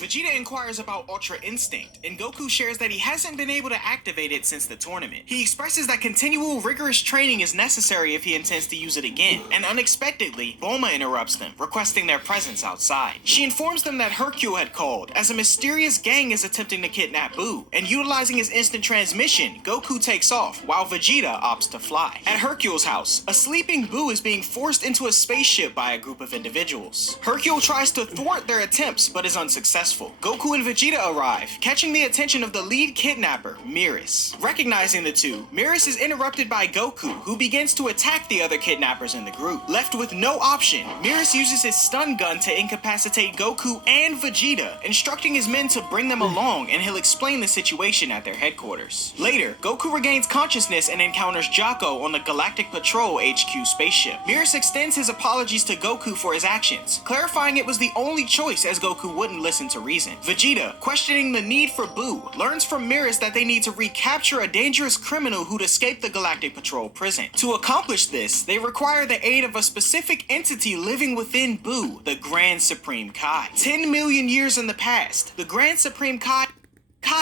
Vegeta inquires about Ultra Instinct, and Goku shares that he hasn't been able to activate it since the tournament. He expresses that continual rigorous training is necessary if he intends to use it again, and unexpectedly, Bulma interrupts them, requesting their presence outside. She informs them that Hercule had called, as a mysterious gang is attempting to kidnap Buu, and utilizing his instant transmission, Goku takes off, while Vegeta opts to fly. At Hercule's house, a sleeping Buu is being forced into a spaceship by a group of individuals. Hercule tries to thwart their attempts, but is unsuccessful. Goku and Vegeta arrive, catching the attention of the lead kidnapper, Miris. Recognizing the two, Miris is interrupted by Goku, who begins to attack the other kidnappers in the group. Left with no option, Miris uses his stun gun to incapacitate Goku and Vegeta, instructing his men to bring them along, and he'll explain the situation at their headquarters. Later, Goku regains consciousness and encounters Jocko on the Galactic Patrol HQ spaceship. Miris extends his apologies to Goku for his actions, clarifying it was the only choice as Goku wouldn't listen to reason. Vegeta, questioning the need for Buu, learns from Miris that they need to recapture a dangerous criminal who'd escaped the Galactic Patrol prison. To accomplish this, they require the aid of a specific entity living within Buu, the Grand Supreme Kai. 10 million years in the past, the Grand Supreme Kai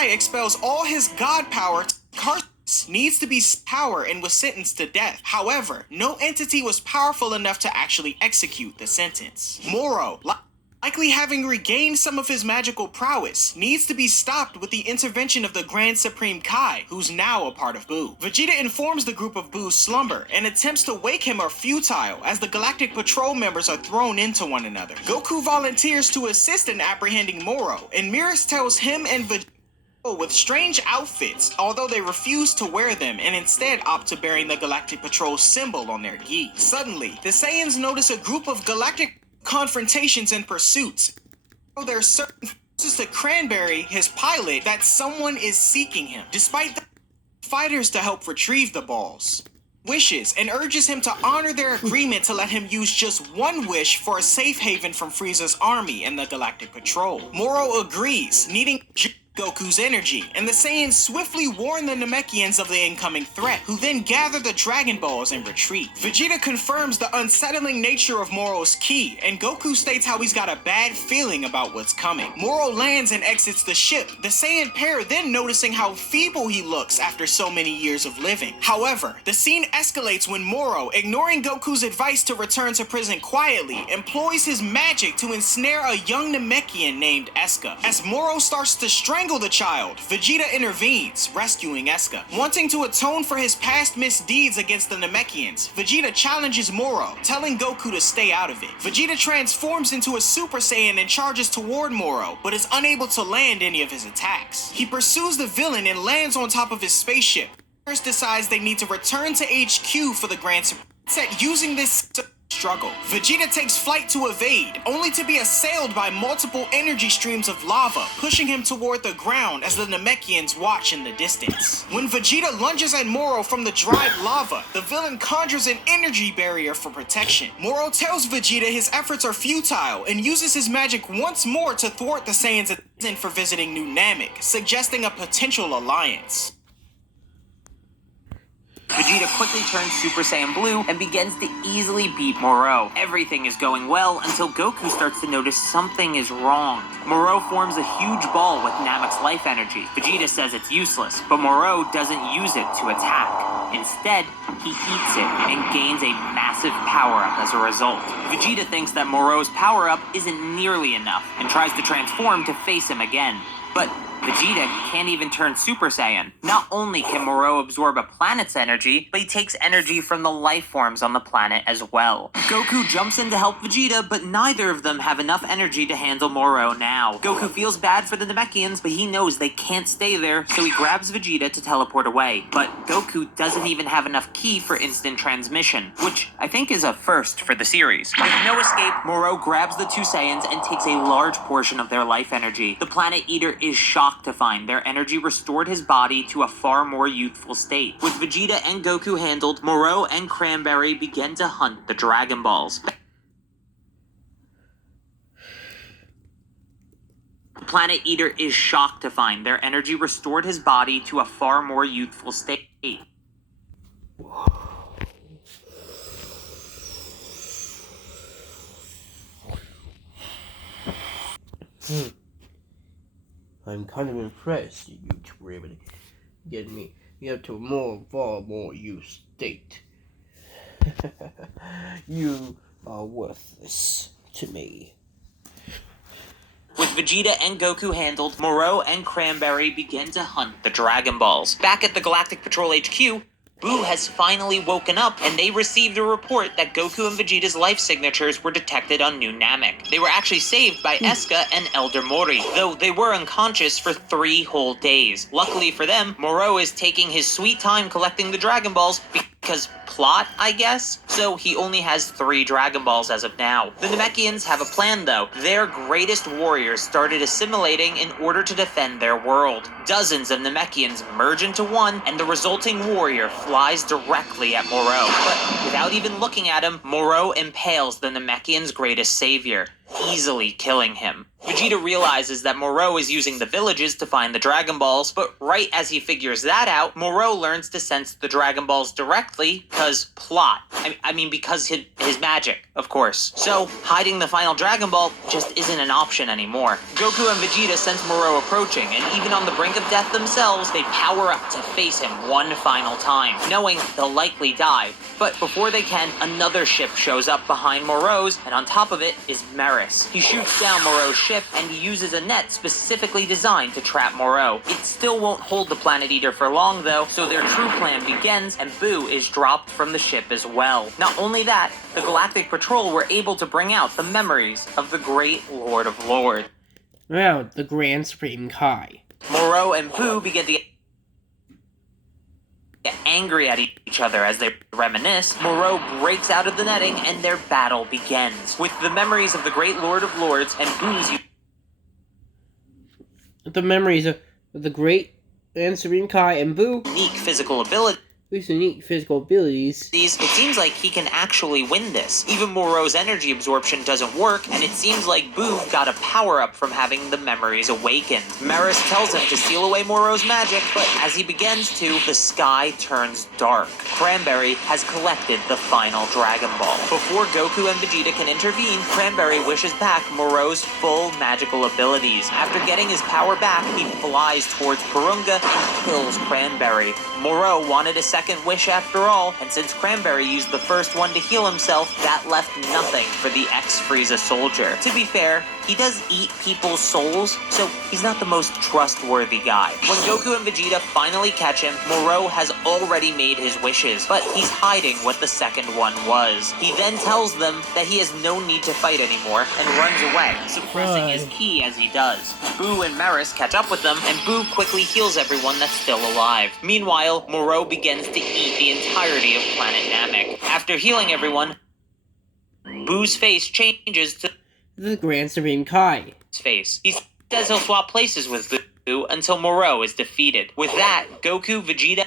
expels all his god power to needs to be power and was sentenced to death. However, no entity was powerful enough to actually execute the sentence. Moro, likely having regained some of his magical prowess, needs to be stopped with the intervention of the Grand Supreme Kai, who's now a part of Buu. Vegeta informs the group of Buu's slumber, and attempts to wake him are futile as the Galactic Patrol members are thrown into one another. Goku volunteers to assist in apprehending Moro, and Miris tells him and Vegeta with strange outfits, although they refuse to wear them and instead opt to bearing the Galactic Patrol symbol on their gi. Suddenly, the Saiyans notice a group of galactic confrontations and pursuits. There's certain to Cranberry, his pilot, that someone is seeking him, despite the fighters to help retrieve the balls. Wishes and urges him to honor their agreement to let him use just one wish for a safe haven from Frieza's army and the Galactic Patrol. Moro agrees, needing Goku's energy, and the Saiyans swiftly warn the Namekians of the incoming threat, who then gather the Dragon Balls and retreat. Vegeta confirms the unsettling nature of Moro's ki, and Goku states how he's got a bad feeling about what's coming. Moro lands and exits the ship, the Saiyan pair then noticing how feeble he looks after so many years of living. However, the scene escalates when Moro, ignoring Goku's advice to return to prison quietly, employs his magic to ensnare a young Namekian named Eska. As Moro starts to strangle the child, Vegeta intervenes, rescuing Eska. Wanting to atone for his past misdeeds against the Namekians, Vegeta challenges Moro, telling Goku to stay out of it. Vegeta transforms into a Super Saiyan and charges toward Moro, but is unable to land any of his attacks. He pursues the villain and lands on top of his spaceship. First decides they need to return to HQ for the Grand Supreme, using this struggle. Vegeta takes flight to evade, only to be assailed by multiple energy streams of lava, pushing him toward the ground as the Namekians watch in the distance. When Vegeta lunges at Moro from the dried lava, the villain conjures an energy barrier for protection. Moro tells Vegeta his efforts are futile and uses his magic once more to thwart the Saiyans' reason for visiting New Namek, suggesting a potential alliance. Vegeta quickly turns Super Saiyan Blue and begins to easily beat Moro. Everything is going well until Goku starts to notice something is wrong. Moro forms a huge ball with Namek's life energy. Vegeta says it's useless, but Moro doesn't use it to attack. Instead, he eats it and gains a massive power-up as a result. Vegeta thinks that Moro's power-up isn't nearly enough and tries to transform to face him again. But Vegeta can't even turn Super Saiyan. Not only can Moro absorb a planet's energy, but he takes energy from the life forms on the planet as well. Goku jumps in to help Vegeta, but neither of them have enough energy to handle Moro now. Goku feels bad for the Namekians, but he knows they can't stay there, so he grabs Vegeta to teleport away. But Goku doesn't even have enough ki for instant transmission, which I think is a first for the series. With no escape, Moro grabs the two Saiyans and takes a large portion of their life energy. The Planet Eater is shocked to find their energy restored his body to a far more youthful state. With Vegeta and Goku handled, Moro and Cranberry begin to hunt the Dragon Balls. The Planet Eater is shocked to find their energy restored his body to a far more youthful state. I'm kind of impressed you two were able to get me up to a far more used state. You are worthless to me. With Vegeta and Goku handled, Moro and Cranberry begin to hunt the Dragon Balls. Back at the Galactic Patrol HQ, Boo has finally woken up, and they received a report that Goku and Vegeta's life signatures were detected on New Namek. They were actually saved by Eska and Elder Mori, though they were unconscious for 3 whole days. Luckily for them, Moro is taking his sweet time collecting the Dragon Balls because plot, I guess? So he only has 3 Dragon Balls as of now. The Namekians have a plan though. Their greatest warriors started assimilating in order to defend their world. Dozens of Namekians merge into one, and the resulting warrior flies directly at Moro. But without even looking at him, Moro impales the Namekian's greatest savior, easily killing him. Vegeta realizes that Moro is using the villages to find the Dragon Balls, but right as he figures that out, Moro learns to sense the Dragon Balls directly because plot. Because his magic, of course. So, hiding the final Dragon Ball just isn't an option anymore. Goku and Vegeta sense Moro approaching, and even on the brink of death themselves, they power up to face him one final time, knowing they'll likely die. But before they can, another ship shows up behind Moro's, and on top of it is Meris. He shoots down Moro's ship, and he uses a net specifically designed to trap Moro. It still won't hold the Planet Eater for long though, so their true plan begins, and Boo is dropped from the ship as well. Not only that, the Galactic Patrol were able to bring out the memories of the great Lord of Lords. Well, the Grand Supreme Kai. Moro and Boo begin to get angry at each other as they reminisce. Moro breaks out of the netting and their battle begins. With the memories of the great Lord of Lords and Boo's The memories of the Great and Supreme Kai and Boo. unique physical ability. Whose unique physical abilities. It seems like he can actually win this. Even Moro's energy absorption doesn't work, and it seems like Boo got a power-up from having the memories awakened. Meris tells him to seal away Moro's magic, but as he begins to, the sky turns dark. Cranberry has collected the final Dragon Ball. Before Goku and Vegeta can intervene, Cranberry wishes back Moro's full magical abilities. After getting his power back, he flies towards Purunga and kills Cranberry. Moro wanted a second wish after all, and since Cranberry used the first one to heal himself, that left nothing for the ex-Frieza soldier. To be fair, he does eat people's souls, so he's not the most trustworthy guy. When Goku and Vegeta finally catch him, Moro has already made his wishes, but he's hiding what the second one was. He then tells them that he has no need to fight anymore and runs away, suppressing his ki as he does. Boo and Meris catch up with them, and Boo quickly heals everyone that's still alive. Meanwhile, Moro begins to eat the entirety of Planet Namek. After healing everyone, Boo's face changes to The Grand Supreme Kai. his face. He says he'll swap places with Boo until Moro is defeated. With that, Goku, Vegeta,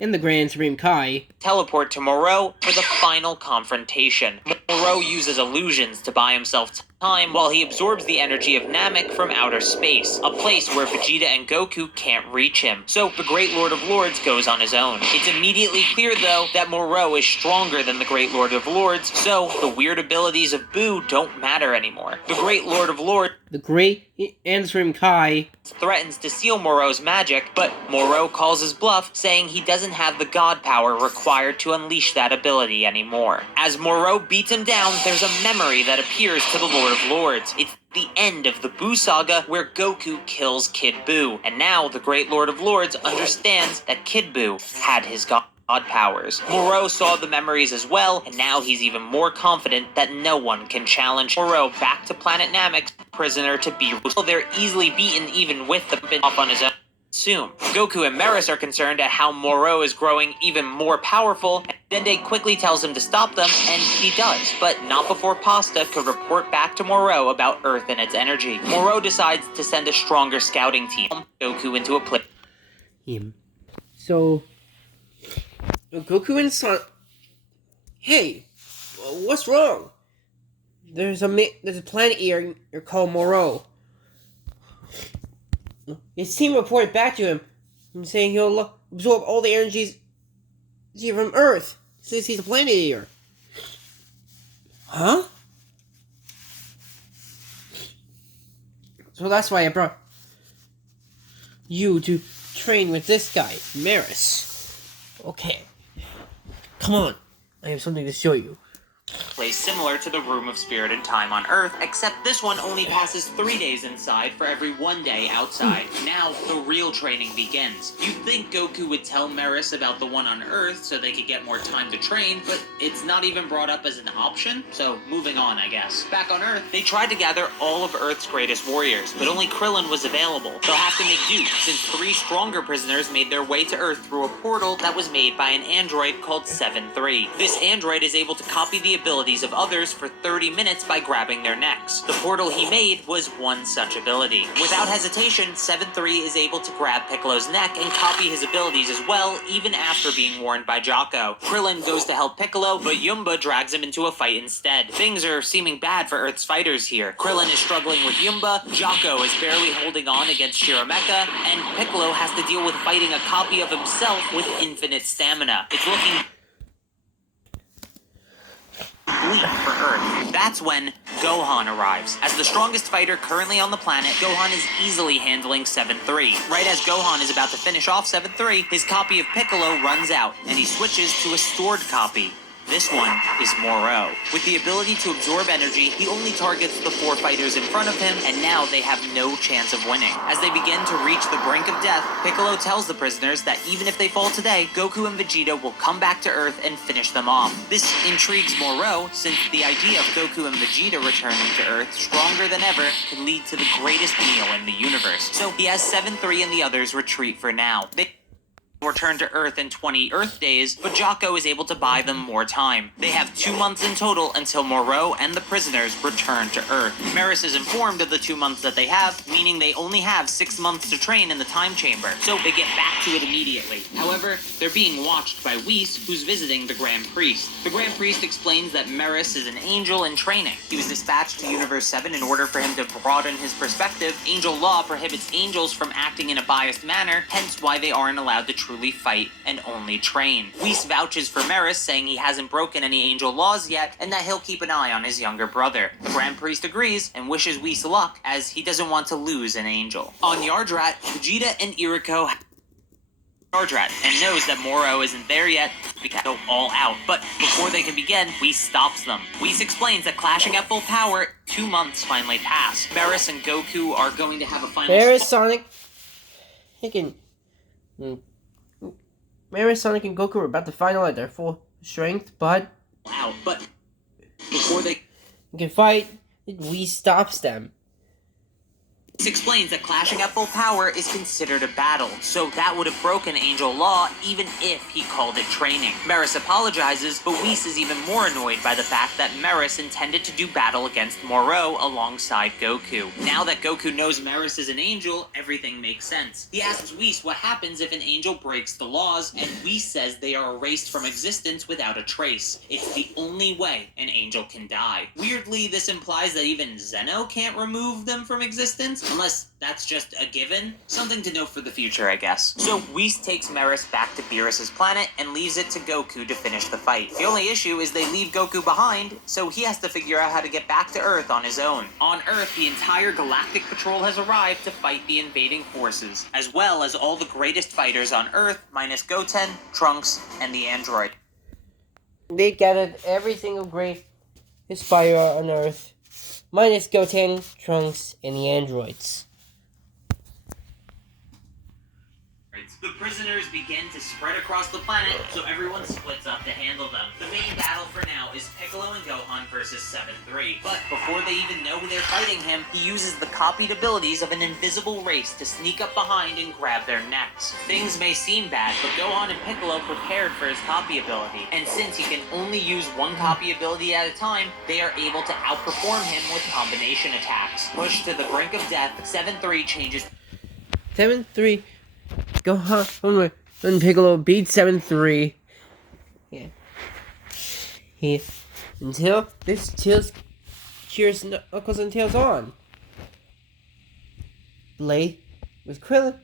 and The Grand Supreme Kai. teleport to Moro for the final confrontation. Moro uses illusions to buy himself time while he absorbs the energy of Namek from outer space, a place where Vegeta and Goku can't reach him. So the Great Lord of Lords goes on his own. It's immediately clear though that Moro is stronger than the Great Lord of Lords, so the weird abilities of Boo don't matter anymore. The Great Lord of Lords The Great and Supreme Kai. threatens to steal Moro's magic, but Moro calls his bluff, saying he doesn't have the god power required to unleash that ability anymore. As Moro beats him down, there's a memory that appears to the Lord of Lords. It's the end of the Boo saga where Goku kills Kid Buu, and now the Great Lord of Lords understands that Kid Buu had his god powers. Moro saw the memories as well, and now he's even more confident that no one can challenge Moro back to Planet Namek, prisoner to be. They're easily beaten even with the pin off on his own. Soon, Goku and Meris are concerned at how Moro is growing even more powerful, and Dende quickly tells him to stop them, and he does, but not before Pasta could report back to Moro about Earth and its energy. Moro decides to send a stronger scouting team, Goku into a place. So, Goku and Son. Hey, what's wrong? There's a planet here called Moro. His team reported back to him, saying he'll absorb all the energies from Earth, since he's a planet eater. Huh? So that's why I brought. you to train with this guy, Maris. Okay. Come on. I have something to show you. Place similar to the Room of Spirit and Time on Earth, except this one only passes 3 days inside for every 1 day outside. Now, the real training begins. You'd think Goku would tell Maris about the one on Earth so they could get more time to train, but it's not even brought up as an option, so moving on, I guess. Back on Earth, they tried to gather all of Earth's greatest warriors, but only Krillin was available. They'll have to make do, since 3 stronger prisoners made their way to Earth through a portal that was made by an android called 7-3. This android is able to copy the abilities of others for 30 minutes by grabbing their necks. The portal he made was one such ability. Without hesitation, 7-3 is able to grab Piccolo's neck and copy his abilities as well, even after being warned by Jocko. Krillin goes to help Piccolo, but Yumba drags him into a fight instead. Things are seeming bad for Earth's fighters here. Krillin is struggling with Yumba, Jocko is barely holding on against Shirameka, and Piccolo has to deal with fighting a copy of himself with infinite stamina. It's looking bleak for Earth. That's when Gohan arrives. As the strongest fighter currently on the planet, Gohan is easily handling 7-3. Right as Gohan is about to finish off 7-3, his copy of Piccolo runs out, and he switches to a stored copy. This one is Moro. With the ability to absorb energy, he only targets the 4 fighters in front of him, and now they have no chance of winning. As they begin to reach the brink of death, Piccolo tells the prisoners that even if they fall today, Goku and Vegeta will come back to Earth and finish them off. This intrigues Moro, since the idea of Goku and Vegeta returning to Earth stronger than ever could lead to the greatest meal in the universe. So he has 7-3 and the others retreat for now. They return to Earth in 20 Earth days, but Jocko is able to buy them more time. They have 2 months in total until Moro and the prisoners return to Earth. Maris is informed of the 2 months that they have, meaning they only have 6 months to train in the time chamber, so they get back to it immediately. However, they're being watched by Whis, who's visiting the Grand Priest. The Grand Priest explains that Maris is an angel in training. He was dispatched to Universe 7 in order for him to broaden his perspective. Angel law prohibits angels from acting in a biased manner, hence why they aren't allowed to truly fight and only train. Whis vouches for Maris, saying he hasn't broken any angel laws yet, and that he'll keep an eye on his younger brother. The Grand Priest agrees and wishes Whis luck, as he doesn't want to lose an angel. On Yardrat, Vegeta and Iriko Yardrat, and knows that Moro isn't there yet, we can go all out. But before they can begin, Whis stops them. Whis explains that clashing at full power, 2 months finally pass. Maris and Goku are going to have a final Sonic. Maris, Sonic, and Goku are about to finalize their full strength, but before they can fight, Whis stops them. This explains that clashing at full power is considered a battle, so that would have broken angel law even if he called it training. Maris apologizes, but Whis is even more annoyed by the fact that Maris intended to do battle against Moro alongside Goku. Now that Goku knows Maris is an angel, everything makes sense. He asks Whis what happens if an angel breaks the laws, and Whis says they are erased from existence without a trace. It's the only way an angel can die. Weirdly, this implies that even Zeno can't remove them from existence, unless that's just a given. Something to know for the future, I guess. So Whis takes Maris back to Beerus' planet and leaves it to Goku to finish the fight. The only issue is they leave Goku behind, so he has to figure out how to get back to Earth on his own. On Earth, the entire Galactic Patrol has arrived to fight the invading forces, as well as all the greatest fighters on Earth, minus Goten, Trunks, and the android. They gathered every single great fighter on Earth, minus Goten, Trunks, and the androids. The prisoners begin to spread across the planet, so everyone splits up to handle them. The main battle for now is Piccolo and Gohan versus 7-3. But before they even know they're fighting him, he uses the copied abilities of an invisible race to sneak up behind and grab their necks. Things may seem bad, but Gohan and Piccolo prepared for his copy ability. And since he can only use one copy ability at a time, they are able to outperform him with combination attacks. Pushed to the brink of death, 7-3 changes 7-3. Gohan and Piccolo beat 7-3. Yeah. Until this cheers Knuckles and Tails on. Blade with Krillin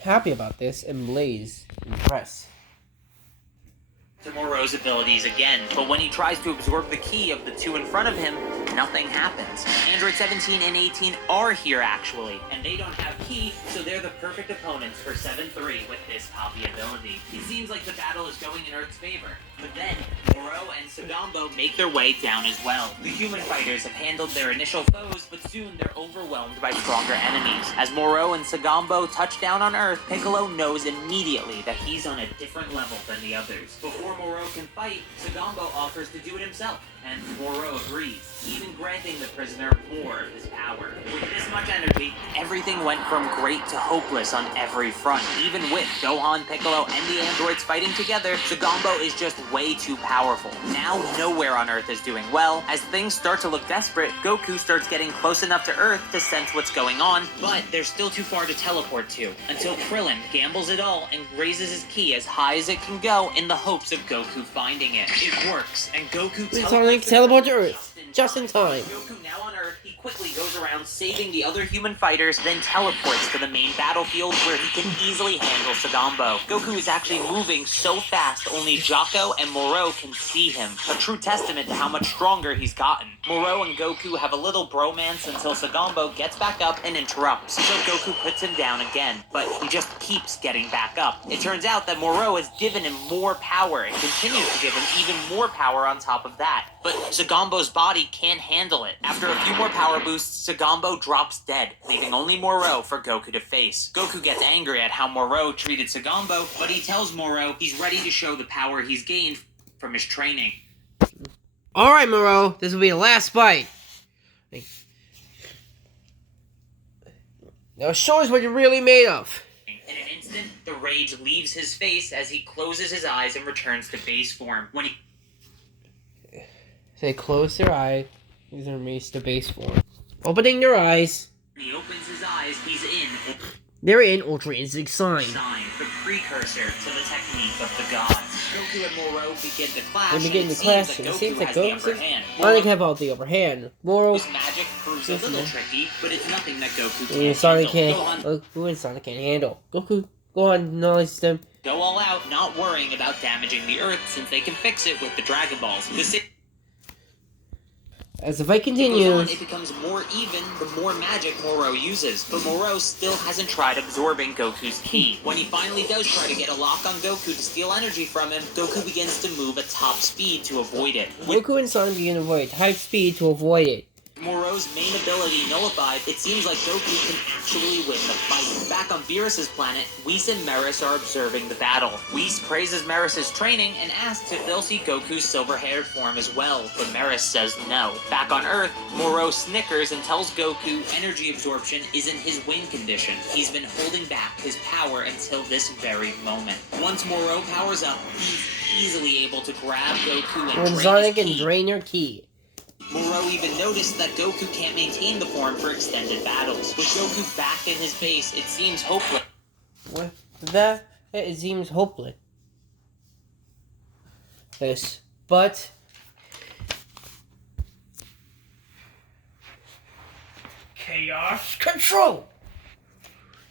happy about this, and Blaze impressed. to Moro's abilities again, but when he tries to absorb the ki of the two in front of him, nothing happens. Android 17 and 18 are here actually, and they don't have ki, so they're the perfect opponents for 7-3 with this copy ability. It seems like the battle is going in Earth's favor, but then Moro and Sagambo make their way down as well. The human fighters have handled their initial foes, but soon they're overwhelmed by stronger enemies. As Moro and Sagambo touch down on Earth, Piccolo knows immediately that he's on a different level than the others. Before Moro can fight, Sagambo offers to do it himself, and Moro agrees, even granting the prisoner more of his power. With this much energy, everything went from great to hopeless on every front. Even with Gohan, Piccolo, and the androids fighting together, Sagambo is just way too powerful. Now nowhere on Earth is doing well. As things start to look desperate, Goku starts getting close enough to Earth to sense what's going on, but they're still too far to teleport to, until Krillin gambles it all and raises his ki as high as it can go in the hopes of Goku finding it. It works, and Goku teleport to Earth, just in time. Goku now on Earth, he quickly goes around saving the other human fighters, then teleports to the main battlefield where he can easily handle Sagambo. Goku is actually moving so fast only Jocko and Moro can see him, a true testament to how much stronger he's gotten. Moro and Goku have a little bromance until Sagambo gets back up and interrupts, so Goku puts him down again, but he just keeps getting back up. It turns out that Moro has given him more power and continues to give him even more power on top of that, but Sagambo's body can't handle it. After a few more power boosts, Sagambo drops dead, leaving only Moro for Goku to face. Goku gets angry at how Moro treated Sagambo, but he tells Moro he's ready to show the power he's gained from his training. Alright, Moro, this will be the last fight. Now show us what you're really made of. In an instant, the rage leaves his face as he closes his eyes and returns to base form. When he They close their eye, these are raised to base form. Opening their eyes, opens his eyes, he's in they're in Ultra Instinct Sign. the precursor to the technique of the gods. Goku and Moro begin to clash, They begin and to clash, and it Goku seems like has the upper Goku's hand. I have all the upper hand. Moro's Moro's magic proves a little tricky, but it's nothing that Goku and can't Sonic handle. can't. Goku and Sonic can't handle. Goku, go on, knowledge them. Go all out, not worrying about damaging the Earth since they can fix it with the Dragon Balls. As the fight Goes on, continues, it becomes more even the more magic Moro uses, but Moro still hasn't tried absorbing Goku's ki. When he finally does try to get a lock on Goku to steal energy from him, Goku begins to move at top speed to avoid it. With Goku and Sonic begin to avoid type speed to avoid it. Moro's main ability nullified, it seems like Goku can actually win the fight. Back on Beerus' planet, Whis and Meris are observing the battle. Whis praises Meris' training and asks if they'll see Goku's silver-haired form as well, but Meris says no. Back on Earth, Moro snickers and tells Goku energy absorption isn't his win condition. He's been holding back his power until this very moment. Once Moro powers up, he's easily able to grab Goku and When drain Sonic his can ki. drain your ki. Moro even noticed that Goku can't maintain the form for extended battles. With Goku back in his base, it seems hopeless. With that, it seems hopeless. But Chaos Control!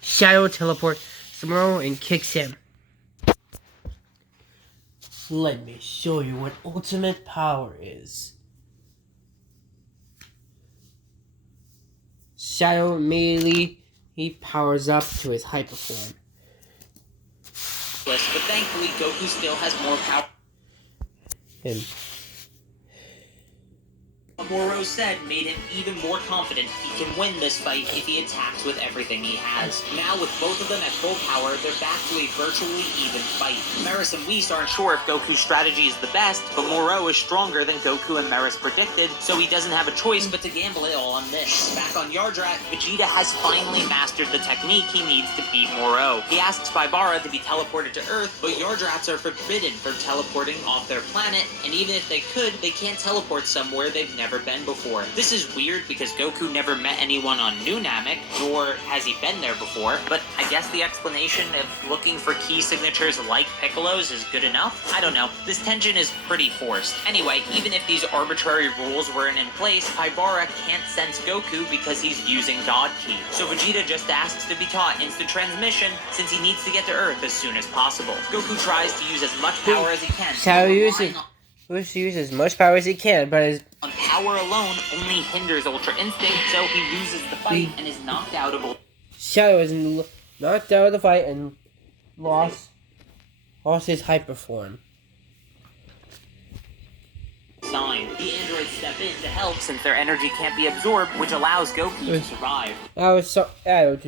Shadow teleports Moro and kicks him. Let me show you what ultimate power is. Shadow immediately he powers up to his hyper form. But thankfully, Goku still has more power. And What Moro said made him even more confident he can win this fight if he attacks with everything he has. Now, with both of them at full power, they're back to a virtually even fight. Meris and Whis aren't sure if Goku's strategy is the best, but Moro is stronger than Goku and Meris predicted, so he doesn't have a choice but to gamble it all on this. Back on Yardrat, Vegeta has finally mastered the technique he needs to beat Moro. He asks Vibara to be teleported to Earth, but Yardrats are forbidden from teleporting off their planet, and even if they could, they can't teleport somewhere they've never never been before. This is weird because Goku never met anyone on New Namek, nor has he been there before, but I guess the explanation of looking for key signatures like Piccolo's is good enough? I don't know. This tension is pretty forced. Anyway, even if these arbitrary rules weren't in place, Haibara can't sense Goku because he's using God Ki. So Vegeta just asks to be taught instant transmission since he needs to get to Earth as soon as possible. Goku tries to use as much power as he can. Wish to use as much power as he can, but his power alone only hinders Ultra Instinct, so he loses the fight and is knocked out of Shadow is knocked out of the fight and lost his hyper form. Sign. The androids step in to help since their energy can't be absorbed, which allows Goku to survive. To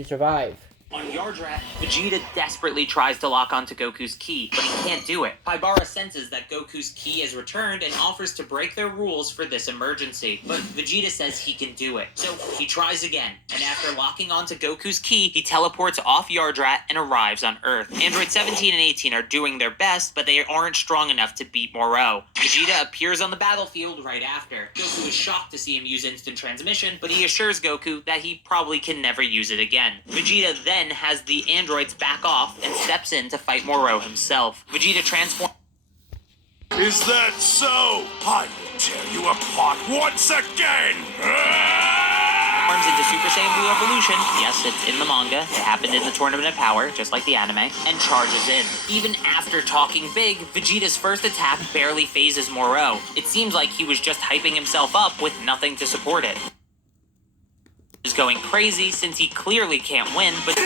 survive. On Yardrat, Vegeta desperately tries to lock onto Goku's ki, but he can't do it. Haibara senses that Goku's ki is returned and offers to break their rules for this emergency, but Vegeta says he can do it. So he tries again, and after locking onto Goku's ki, he teleports off Yardrat and arrives on Earth. Android 17 and 18 are doing their best, but they aren't strong enough to beat Moro. Vegeta appears on the battlefield right after. Goku is shocked to see him use instant transmission, but he assures Goku that he probably can never use it again. Vegeta then has the androids back off and steps in to fight Moro himself. Vegeta transforms. Is that so? I will tear you apart once again! Into Super Saiyan Blue Evolution. Yes, it's in the manga. It happened in the Tournament of Power, just like the anime, and charges in. Even after talking big, Vegeta's first attack barely phases Moro. It seems like he was just hyping himself up with nothing to support it. Is going crazy since he clearly can't win, but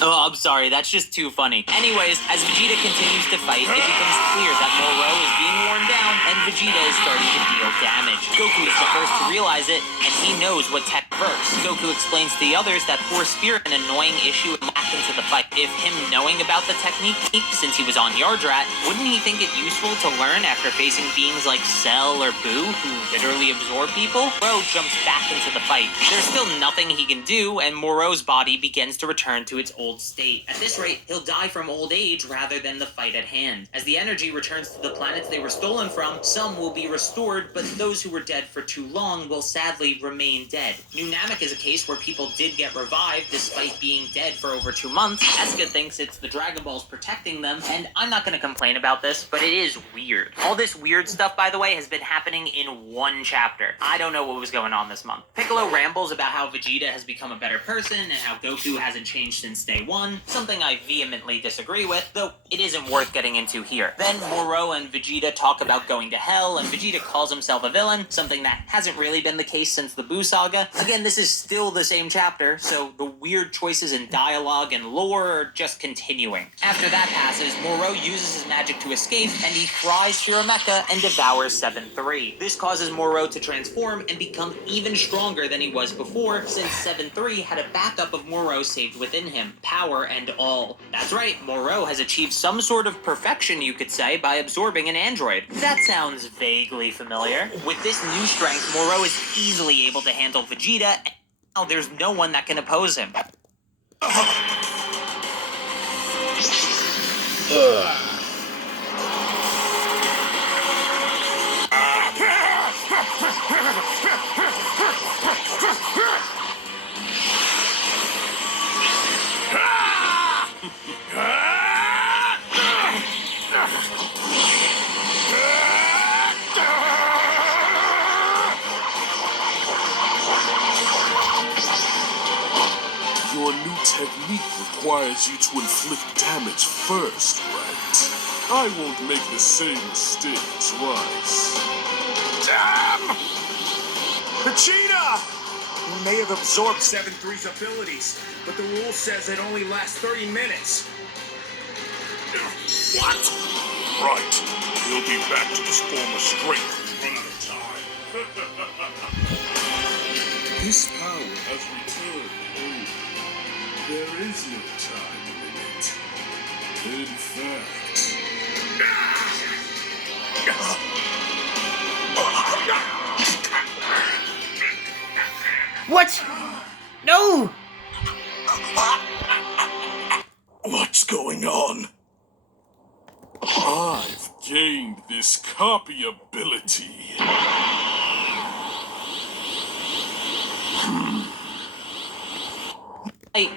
oh, I'm sorry, that's just too funny. Anyways, as Vegeta continues to fight, it becomes clear that Moro is being worn down and Vegeta is starting to deal damage. Goku is the first to realize it, and he knows what tech works. Goku explains to the others that poor Spirit an annoying issue and back into the fight. If him knowing about the technique since he was on Yardrat, wouldn't he think it useful to learn after facing beings like Cell or Boo, who literally absorb people? Moro jumps back into the fight. There's still nothing he can do, and Moro's body begins to return to its old state. At this rate, he'll die from old age rather than the fight at hand. As the energy returns to the planets they were stolen from, some will be restored, but those who were dead for too long will sadly remain dead. New Namek is a case where people did get revived despite being dead for over 2 months. Asuka thinks it's the Dragon Balls protecting them, and I'm not going to complain about this, but it is weird. All this weird stuff, by the way, has been happening in one chapter. I don't know what was going on this month. Piccolo rambles about how Vegeta has become a better person and how Goku hasn't changed since day one, something I vehemently disagree with, though it isn't worth getting into here. Then Moro and Vegeta talk about going to hell, and Vegeta calls himself a villain, something that hasn't really been the case since the Buu saga. Again, this is still the same chapter, so the weird choices in dialogue and lore are just continuing. After that passes, Moro uses his magic to escape, and he fries Shirameka and devours 7-3. This causes Moro to transform and become even stronger than he was before, since 7-3 had a backup of Moro saved within him, power and all. That's right, Moro has achieved some sort of perfection, you could say, by absorbing an android. That sounds vaguely familiar. With this new strength, Moro is easily able to handle Vegeta, and now there's no one that can oppose him. Your new technique requires you to inflict damage first, right? I won't make the same mistake twice. Damn! Vegeta! You may have absorbed 7-3's abilities, but the rule says it only lasts 30 minutes. What? Right. He'll be back to his former strength in run out of time. His power has returned. Oh, there is no time limit. In fact... What? No! What's going on? I've gained this copy ability.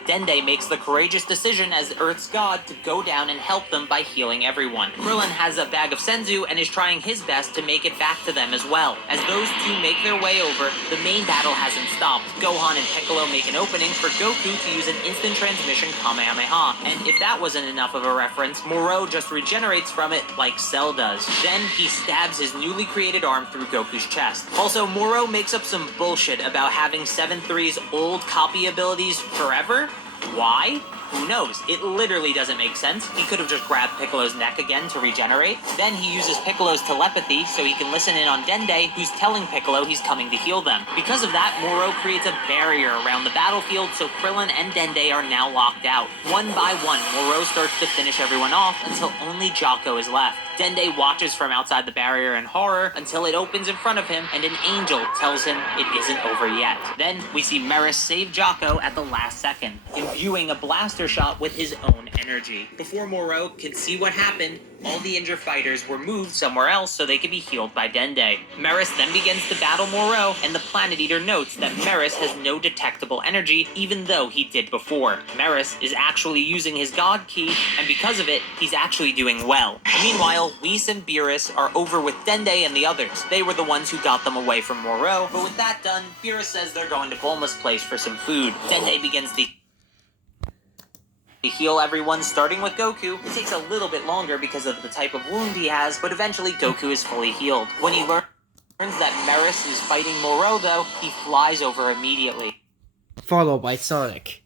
Dende makes the courageous decision as Earth's god to go down and help them by healing everyone. Krillin has a bag of senzu and is trying his best to make it back to them as well. As those two make their way over, the main battle hasn't stopped. Gohan and Piccolo make an opening for Goku to use an instant transmission Kamehameha. And if that wasn't enough of a reference, Moro just regenerates from it like Cell does. Then he stabs his newly created arm through Goku's chest. Also, Moro makes up some bullshit about having 7-3's old copy abilities forever. Why? Who knows? It literally doesn't make sense. He could have just grabbed Piccolo's neck again to regenerate. Then he uses Piccolo's telepathy so he can listen in on Dende, who's telling Piccolo he's coming to heal them. Because of that, Moro creates a barrier around the battlefield so Krillin and Dende are now locked out. One by one, Moro starts to finish everyone off until only Jocko is left. Dende watches from outside the barrier in horror until it opens in front of him and an angel tells him it isn't over yet. Then we see Meris save Jocko at the last second, imbuing a blaster shot with his own energy. Before Moro can see what happened, all the injured fighters were moved somewhere else so they could be healed by Dende. Meris then begins to battle Moro, and the Planet Eater notes that Meris has no detectable energy, even though he did before. Meris is actually using his God Ki, and because of it, he's actually doing well. Meanwhile, Whis and Beerus are over with Dende and the others. They were the ones who got them away from Moro, but with that done, Beerus says they're going to Bulma's place for some food. Dende begins to heal everyone, starting with Goku. It takes a little bit longer because of the type of wound he has, but eventually Goku is fully healed. When he learns that Meris is fighting Moro, though, he flies over immediately. Followed by Sonic.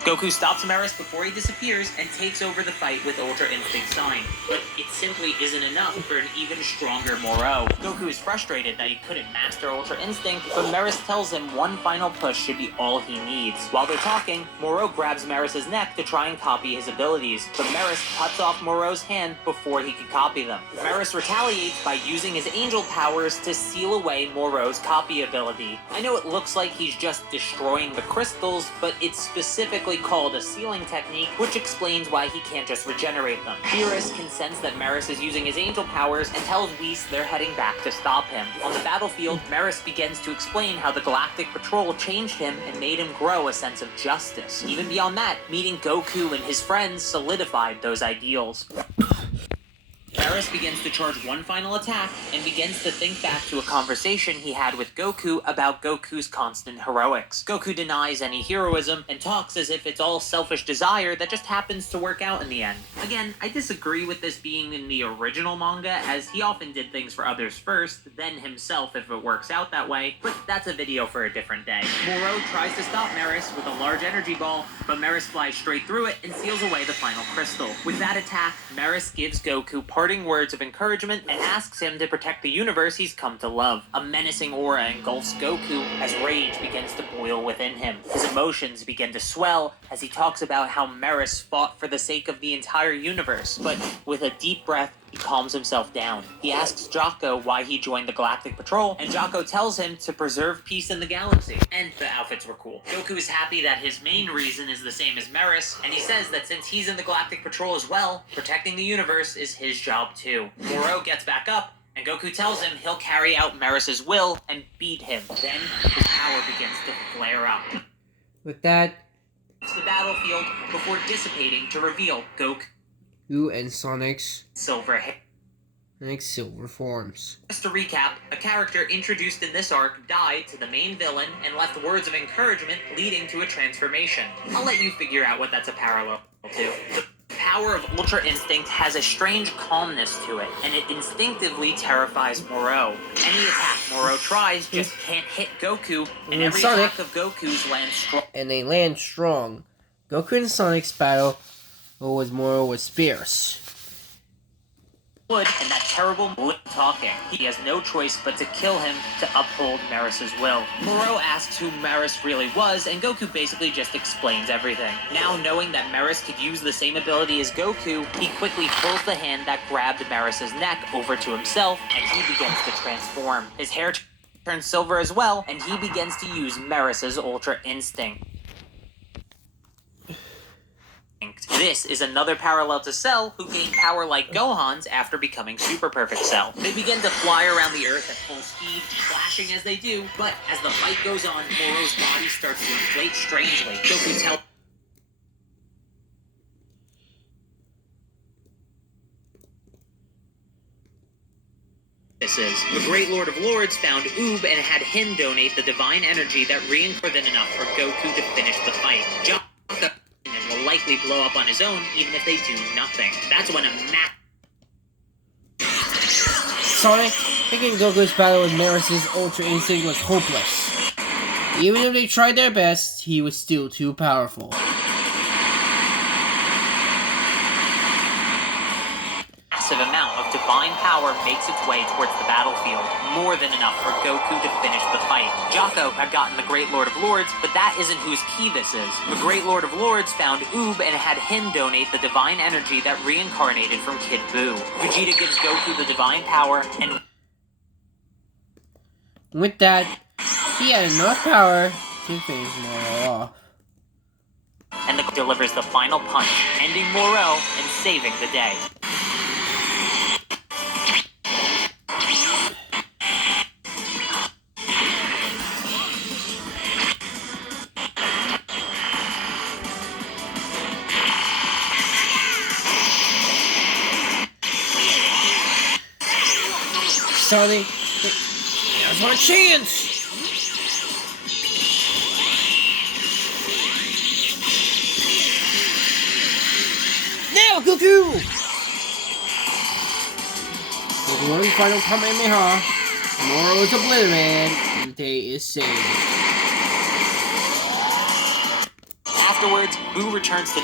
Goku stops Meris before he disappears and takes over the fight with Ultra Instinct Sign. But it simply isn't enough for an even stronger Moro. Goku is frustrated that he couldn't master Ultra Instinct, but Meris tells him one final push should be all he needs. While they're talking, Moro grabs Meris' neck to try and copy his abilities, but Meris cuts off Moro's hand before he can copy them. Meris retaliates by using his angel powers to seal away Moro's copy ability. I know it looks like he's just destroying the crystals, but it's specifically called a sealing technique, which explains why he can't just regenerate them. Beerus can sense that Meris is using his angel powers and tells Whis they're heading back to stop him. On the battlefield, Meris begins to explain how the Galactic Patrol changed him and made him grow a sense of justice. Even beyond that, meeting Goku and his friends solidified those ideals. Meris begins to charge one final attack and begins to think back to a conversation he had with Goku about Goku's constant heroics. Goku denies any heroism and talks as if it's all selfish desire that just happens to work out in the end. Again, I disagree with this being in the original manga, as he often did things for others first, then himself if it works out that way, but that's a video for a different day. Moro tries to stop Meris with a large energy ball, but Meris flies straight through it and seals away the final crystal. With that attack, Meris gives Goku parting words of encouragement and asks him to protect the universe he's come to love. A menacing aura engulfs Goku as rage begins to boil within him. His emotions begin to swell as he talks about how Meris fought for the sake of the entire universe, but with a deep breath, he calms himself down. He asks Jocko why he joined the Galactic Patrol, and Jocko tells him to preserve peace in the galaxy. And the outfits were cool. Goku is happy that his main reason is the same as Meris, and he says that since he's in the Galactic Patrol as well, protecting the universe is his job too. Moro gets back up, and Goku tells him he'll carry out Meris' will and beat him. Then his power begins to flare up. With that, The battlefield before dissipating to reveal Goku and Sonic's silver hair. silver forms. Just to recap, a character introduced in this arc died to the main villain and left words of encouragement leading to a transformation. I'll let you figure out what that's a parallel to. The power of Ultra Instinct has a strange calmness to it, and it instinctively terrifies Moro. Any attack Moro tries just can't hit Goku, and every Sonic, attack of Goku's lands strong. And they land strong. Goku and Sonic's battle was Moro with spears. Wood and that terrible lip talking. He has no choice but to kill him to uphold Meris' will. Moro asks who Meris really was, and Goku basically just explains everything. Now knowing that Meris could use the same ability as Goku, he quickly pulls the hand that grabbed Meris' neck over to himself, and he begins to transform. His hair turns silver as well, and he begins to use Meris' Ultra Instinct. This is another parallel to Cell, who gained power like Gohan's after becoming Super Perfect Cell. They begin to fly around the Earth at full speed, flashing as they do, but as the fight goes on, Moro's body starts to inflate strangely. Goku tells the Great Lord of Lords found Oob and had him donate the divine energy that reincarnated enough for Goku to finish the fight. Jocko will likely blow up on his own, even if they do nothing. That's when a Sonic, thinking Goku's battle with Maris' Ultra Instinct was hopeless. Even if they tried their best, he was still too powerful. Massive amount of divine power makes its way towards the battlefield, more than enough for Goku to finish the fight. Jocko had gotten the Great Lord of Lords, but that isn't whose key this is. The Great Lord of Lords found Oob and had him donate the divine energy that reincarnated from Kid Buu. Vegeta gives Goku the divine power, and with that, he had enough power to finish Moro off. and delivers the final punch, ending Moro and saving the day. Sonic, here's our chance! Now, Goku! With one final Kamehameha, Moro is obliterated, and day is saved. Afterwards, Buu returns to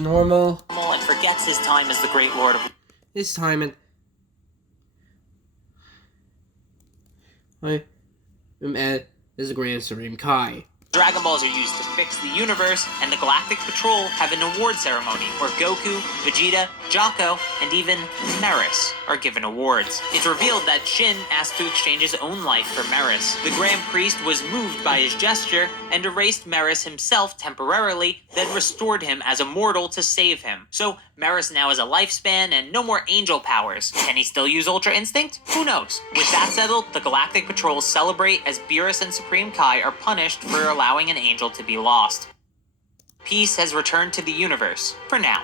normal and forgets his time as the Great Lord of This time, I am as the Grand Supreme Kai. Dragon Balls are used to fix the universe, and the Galactic Patrol have an award ceremony where Goku, Vegeta, Jocko, and even Maris are given awards. It's revealed that Shin asked to exchange his own life for Maris. The Grand Priest was moved by his gesture and erased Maris himself temporarily, then restored him as a mortal to save him. So Maris now has a lifespan and no more angel powers. Can he still use Ultra Instinct? Who knows? With that settled, the Galactic Patrol celebrate as Beerus and Supreme Kai are punished for allowing an angel to be lost. Peace has returned to the universe, for now.